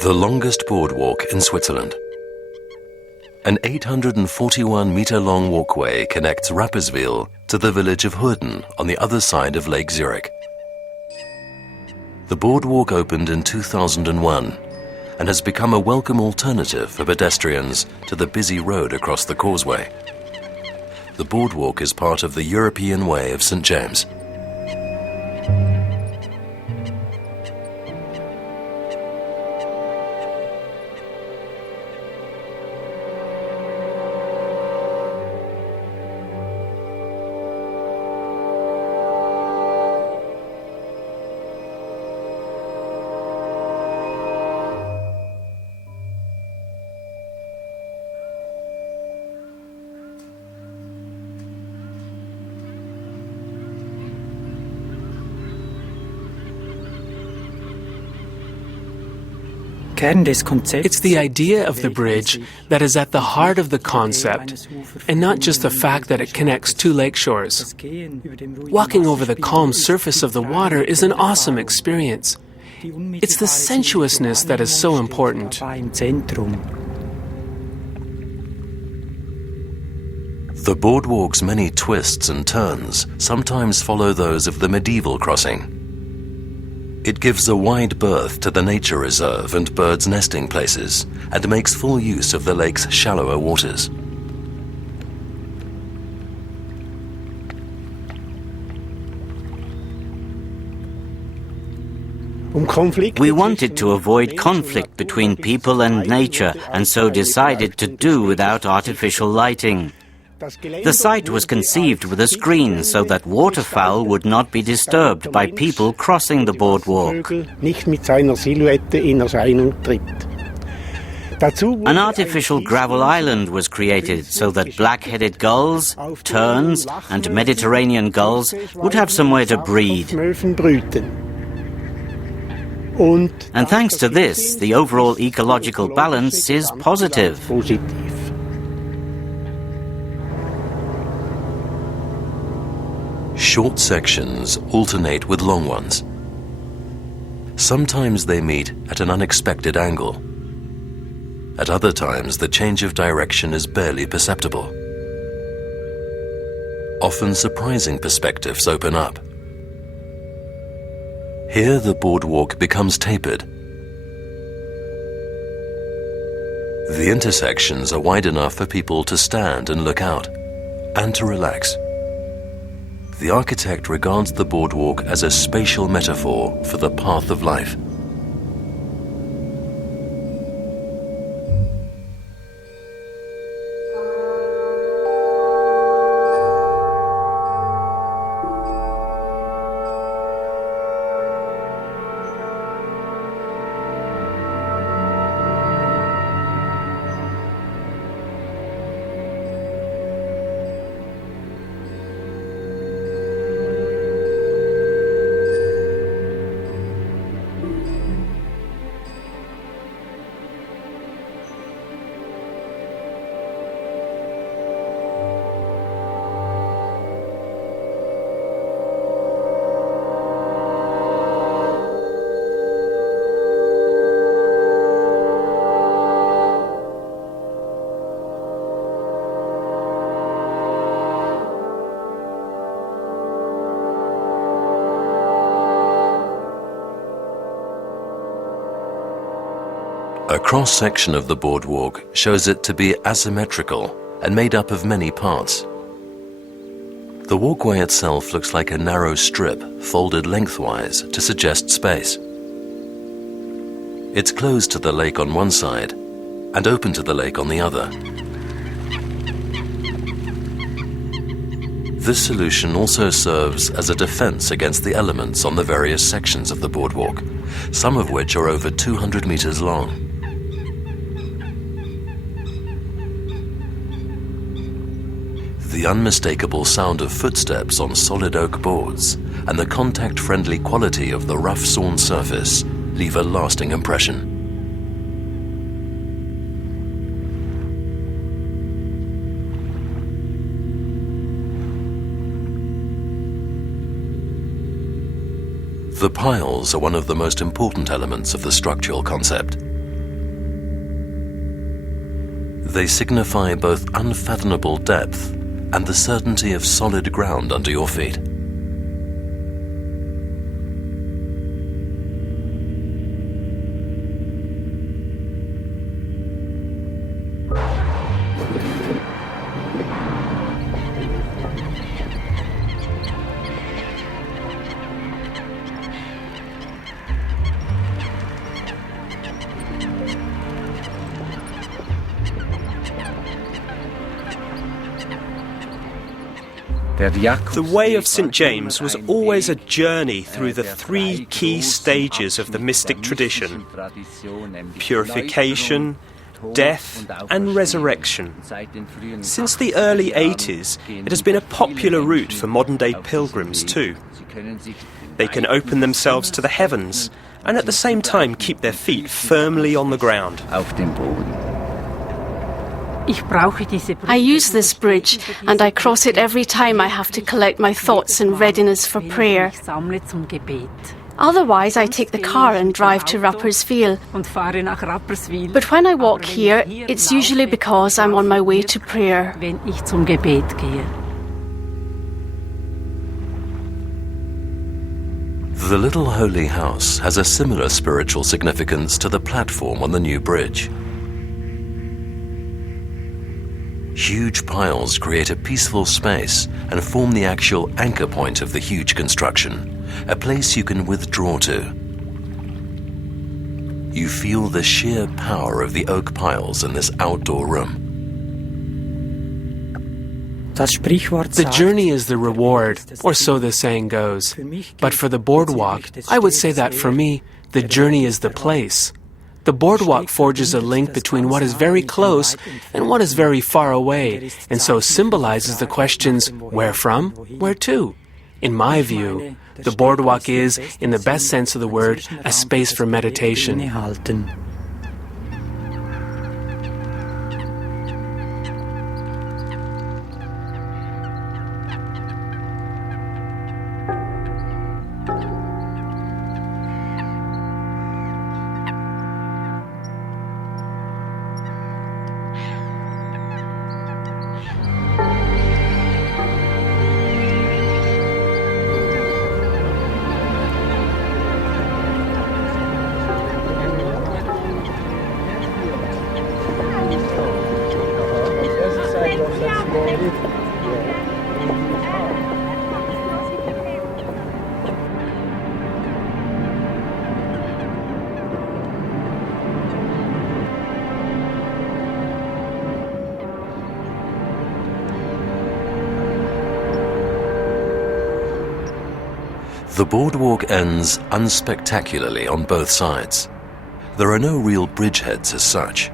The longest boardwalk in Switzerland. An 841-meter-long walkway connects Rapperswil to the village of Hurden on the other side of Lake Zurich. The boardwalk opened in 2001 and has become a welcome alternative for pedestrians to the busy road across the causeway. The boardwalk is part of the European Way of St. James. It's the idea of the bridge that is at the heart of the concept, and not just the fact that it connects two lakeshores. Walking over the calm surface of the water is an awesome experience. It's the sensuousness that is so important. The boardwalk's many twists and turns sometimes follow those of the medieval crossing. It gives a wide berth to the nature reserve and birds' nesting places and makes full use of the lake's shallower waters. We wanted to avoid conflict between people and nature, and so decided to do without artificial lighting. The site was conceived with a screen so that waterfowl would not be disturbed by people crossing the boardwalk. An artificial gravel island was created so that black-headed gulls, terns and Mediterranean gulls would have somewhere to breed. And thanks to this, the overall ecological balance is positive. Short sections alternate with long ones. Sometimes they meet at an unexpected angle. At other times, the change of direction is barely perceptible. Often surprising perspectives open up. Here the boardwalk becomes tapered. The intersections are wide enough for people to stand and look out, and to relax. The architect regards the boardwalk as a spatial metaphor for the path of life. A cross-section of the boardwalk shows it to be asymmetrical and made up of many parts. The walkway itself looks like a narrow strip folded lengthwise to suggest space. It's closed to the lake on one side and open to the lake on the other. This solution also serves as a defense against the elements on the various sections of the boardwalk, some of which are over 200 meters long. The unmistakable sound of footsteps on solid oak boards and the contact-friendly quality of the rough sawn surface leave a lasting impression. The piles are one of the most important elements of the structural concept. They signify both unfathomable depth and the certainty of solid ground under your feet. The Way of St. James was always a journey through the three key stages of the mystic tradition: purification, death and resurrection. Since the early 80s, it has been a popular route for modern-day pilgrims too. They can open themselves to the heavens and at the same time keep their feet firmly on the ground. I use this bridge and I cross it every time I have to collect my thoughts in readiness for prayer. Otherwise, I take the car and drive to Rapperswil. But when I walk here, it's usually because I'm on my way to prayer. The Little Holy House has a similar spiritual significance to the platform on the new bridge. Huge piles create a peaceful space and form the actual anchor point of the huge construction, a place you can withdraw to. You feel the sheer power of the oak piles in this outdoor room. The journey is the reward, or so the saying goes. But for the boardwalk, I would say that for me, the journey is the place. The boardwalk forges a link between what is very close and what is very far away, and so symbolizes the questions, where from, where to? In my view, the boardwalk is, in the best sense of the word, a space for meditation. The boardwalk ends unspectacularly on both sides. There are no real bridgeheads as such.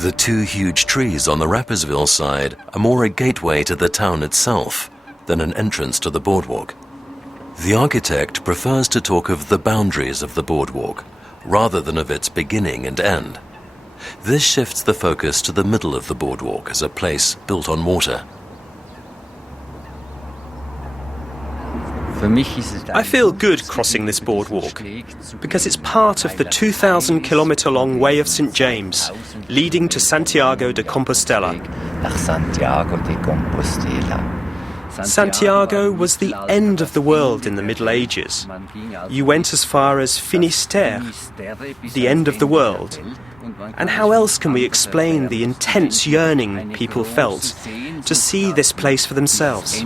The two huge trees on the Rapperswil side are more a gateway to the town itself than an entrance to the boardwalk. The architect prefers to talk of the boundaries of the boardwalk rather than of its beginning and end. This shifts the focus to the middle of the boardwalk as a place built on water. I feel good crossing this boardwalk because it's part of the 2,000-kilometre-long Way of St. James, leading to Santiago de Compostela. Santiago was the end of the world in the Middle Ages. You went as far as Finisterre, the end of the world. And how else can we explain the intense yearning people felt to see this place for themselves?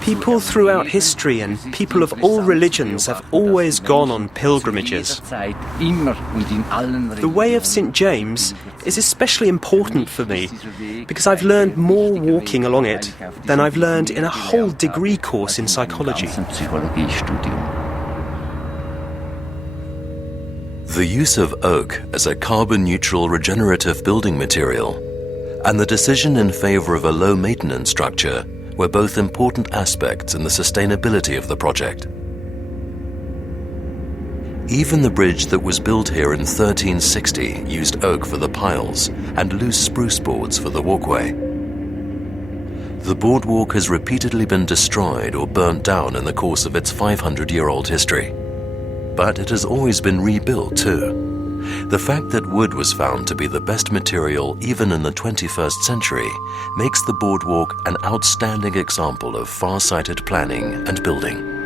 People throughout history and people of all religions have always gone on pilgrimages. The Way of St. James is especially important for me because I've learned more walking along it than I've learned in a whole degree course in psychology. The use of oak as a carbon-neutral regenerative building material and the decision in favor of a low-maintenance structure were both important aspects in the sustainability of the project. Even the bridge that was built here in 1360 used oak for the piles and loose spruce boards for the walkway. The boardwalk has repeatedly been destroyed or burnt down in the course of its 500-year-old history. But it has always been rebuilt too. The fact that wood was found to be the best material even in the 21st century makes the boardwalk an outstanding example of far-sighted planning and building.